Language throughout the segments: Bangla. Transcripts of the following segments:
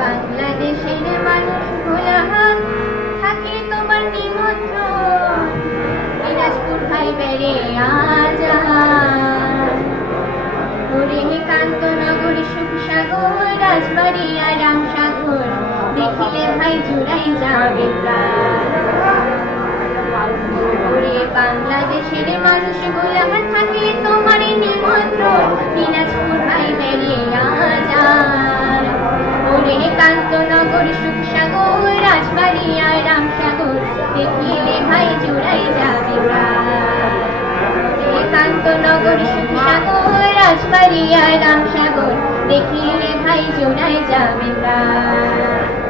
বাংলাদেশের মানুষ থাকে তোমার নিমন্ত্রণ। ভাই বেড়ে আজা ওরে কান্ত নগর সুখ সাগর রাজবাড়ি আর রামসাগর, দেখিলে ভাই জুড়াই যাবে ওরে বাংলাদেশের মানুষ গোলা থাকে তোমার নিমন্ত্রণ। দিনাজপুর ভাই বেরিয়ে কান্তনগর সুখ সাগর রাজবাড়ি আর রামসাগর, দেখিলে ভাই জোড়াই যাবে একান্ত নগর কান্তনগর সুখ সাগর রাজবাড়ি আর রামসাগর, দেখিলে ভাই জোড়াই যাবে প্রাণ।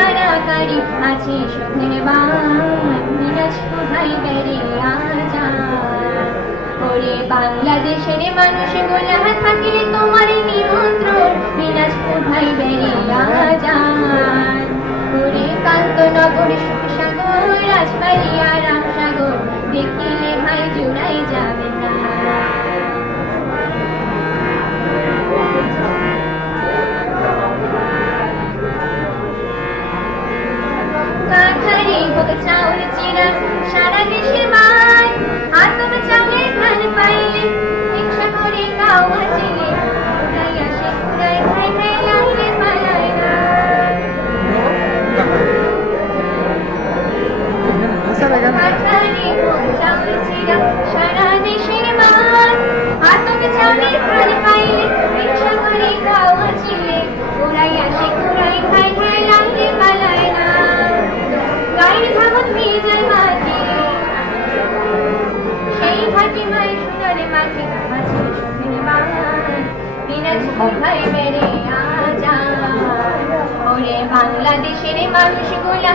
ওরে বাংলাদেশের মানুষ গোলা থাকিলে তোমার নিমন্ত্রণ, দিনাজপুর ভাই বেড়ে ওরে সাগর রাজবাড়ি আর রামসাগর, দেখিলে ভাই জুড়াই যাবে না। সারা দেশের মান আতম চাউলের ধান পাইলে রিক্সা করে গাও বাজিলে উড়াই আসে উড়াই খাই খাই লাইলে পালায় না। গায়ের ভাগত ভেজায় মাটি সেই ভাটি মায়ের সোনারে মাটি মাঝে শোভেন বাগান দিনাজপুর ভাই বেড়ে আজা ওরে বাংলাদেশের মানুষ গোলা